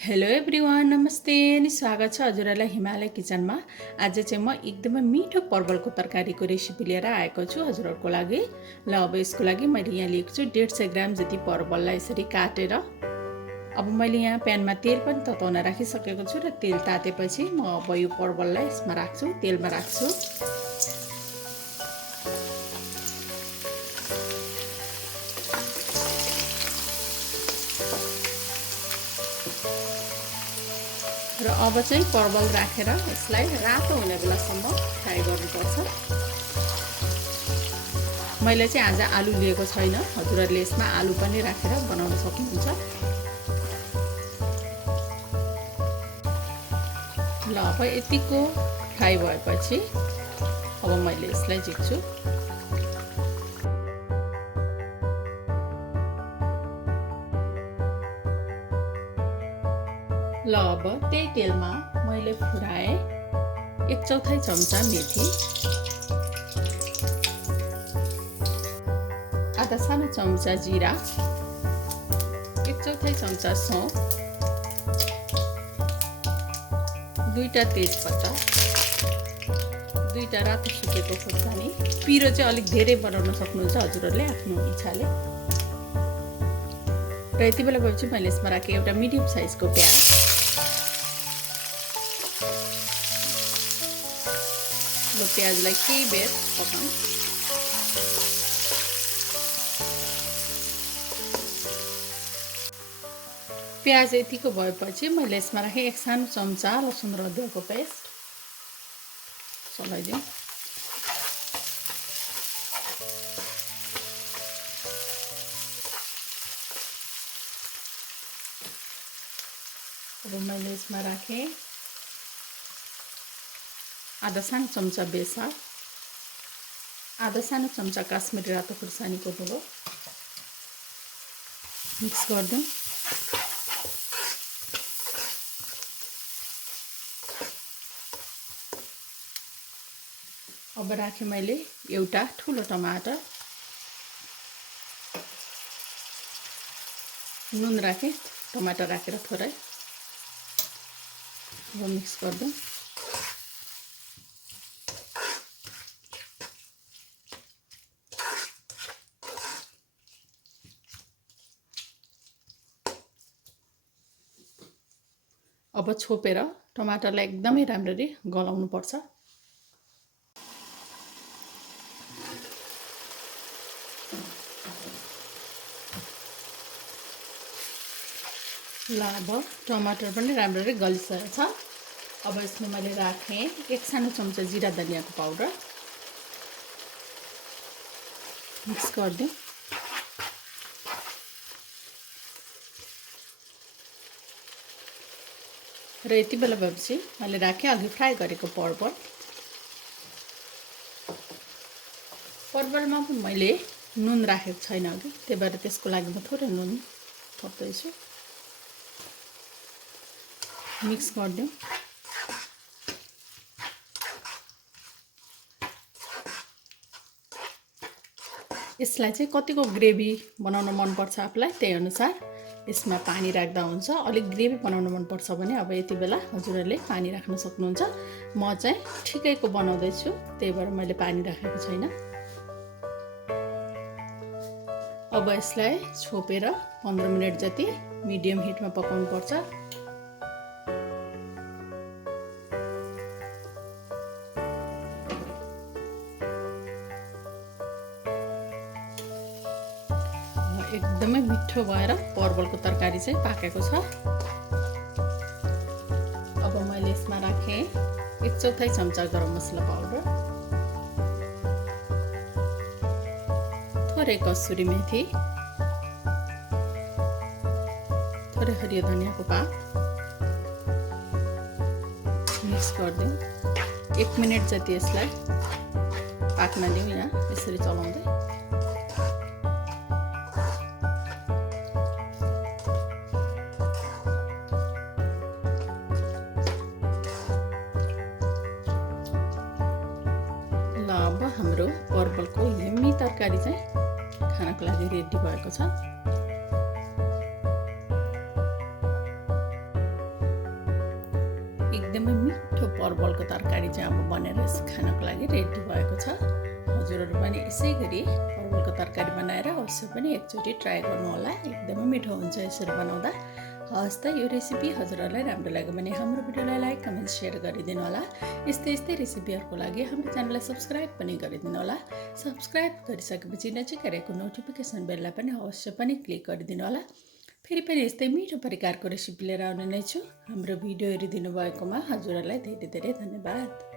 Hello everyone, नमस्ते अनि स्वागत छ हजुरहरूलाई हिमालय किचनमा। आज चाहिँ म एकदमै मिठो परवलको तरकारीको रेसिपी लिएर आएको छु हजुरहरूको लागि। ल अब यसको लागि मैले यहाँ लिएको छु 150 ग्राम जति परवललाई यसरी काटेर। अब मैले यहाँ प्यानमा तेल पनि तताउन राखिसकेको छु र तेल तातेपछि म अब यो परवललाई यसमा राख्छु, तेलमा राख्छु। र अब चाहिँ परवल राखेर यसलाई रातो हुने बेलासम्म फ्राई गर्नुपर्छ। मैले चाहिँ आज आलु लिएको छैन, हजुरहरूले यसमा आलु पनि राखेर बनाउन सक्नुहुन्छ। ल अब यतिको फ्राई भएपछि अब मैले यसलाई झिक्छु। ल अब त्यही तेलमा मैले फुराएँ 1/4 चम्चा मेथी, आधा सानो चम्चा जिरा, 1/4 चम्चा सौंफ, 2टा तेजपत्ता, 2टा रातो सुकेको खोर्सानी। पिरो चाहिँ अलिक धेरै बनाउन सक्नुहुन्छ हजुरहरूले आफ्नो इच्छाले। र यति बेला भएपछि मैले यसमा राखेँ एउटा मिडियम साइजको प्याज। प्याजलाई केही बेर पकाउँ। प्याज यतिको भएपछि मैले यसमा राखेँ 1 सानो चम्चा लसुन र अदुवाको पेस्ट। चलाइदिउँ। अब मैले यसमा राखेँ आधा सानो चम्चा बेसार, आधा सानो चम्चा काश्मिरी रातो खुर्सानीको धुलो। मिक्स गरिदिउँ। अब राखेँ मैले एउटा ठुलो टमाटर, नुन राखेँ, टमाटर राखेर थोरै। अब मिक्स गरिदिउँ। अब छोपेर टमाटरलाई एकदमै राम्ररी गलाउनु पर्छ। ल अब टमाटर पनि राम्ररी गलिसकेको छ। अब यसमा मैले राखेँ 1 सानो चम्चा जिरा धनियाको पाउडर। मिक्स गरिदिउँ। र यति बेला भएपछि मैले राखेँ अघि फ्राई गरेको परवल। परवलमा पनि मैले नुन राखेको छैन अघि, त्यही भएर त्यसको लागि म थोरै नुन थप्दैछु। मिक्स गरिदिउँ। यसलाई चाहिँ कतिको ग्रेभी बनाउन मनपर्छ आफूलाई त्यही अनुसार यसमा पानी राख्दा हुन्छ। अलिक ग्रेभी बनाउन मनपर्छ भने अब यति बेला हजुरहरूले पानी राख्न सक्नुहुन्छ। म चाहिँ ठिकैको बनाउँदैछु, त्यही भएर मैले पानी राखेको छैन। अब यसलाई छोपेर 15 मिनट जति मिडियम हिटमा पकाउनु पर्छ। एकदमै मिठो भएर परवलको तरकारी चाहिँ पाकेको छ। अब मैले यसमा राखेँ 1/4 चम्चा गरम मसला पाउडर, थोरै कसुरी मेथी, थोरै हरियो धनियाको पात। मिक्स गरिदिउँ। 1 मिनट जति यसलाई पाक्न दिउँ यहाँ यसरी चलाउँदै। ल अब हाम्रो परवलको यम्मी तरकारी चाहिँ खानको लागि रेडी भएको छ। एकदमै मिठो परवलको तरकारी चाहिँ अब बनेर खानको लागि रेडी भएको छ। हजुरहरू पनि यसै गरी परवलको तरकारी बनाएर अवश्य पनि एकचोटि ट्राई गर्नुहोला। एकदमै मिठो हुन्छ यसरी बनाउँदा। हस् त यो रेसिपी हजुरहरूलाई राम्रो लाग्यो भने हाम्रो भिडियोलाई लाइक कमेन्ट सेयर गरिदिनु होला। यस्तै रेसिपीहरूको लागि हाम्रो च्यानललाई सब्सक्राइब पनि गरिदिनु होला। सब्सक्राइब गरिसकेपछि नजिकै रहेको नोटिफिकेसन बेललाई पनि अवश्य पनि क्लिक गरिदिनु होला। फेरि पनि यस्तै मिठो प्रकारको रेसिपी लिएर आउने नै छु। हाम्रो भिडियो हेरिदिनु भएकोमा हजुरहरूलाई धेरै धेरै धन्यवाद।